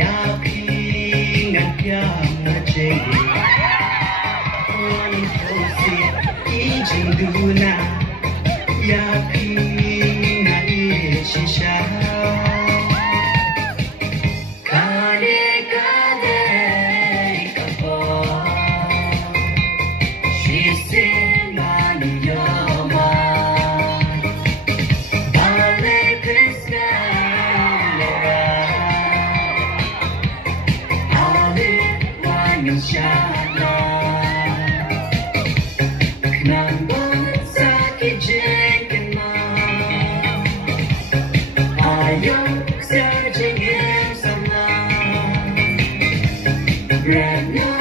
Yaking ang kamache One kosi ijing duna Yaking na ishisha Kade kade kapo Shise manu yama Bale Krishna Shana Knambang sakit jengkema Ayok sa jengem sama Rana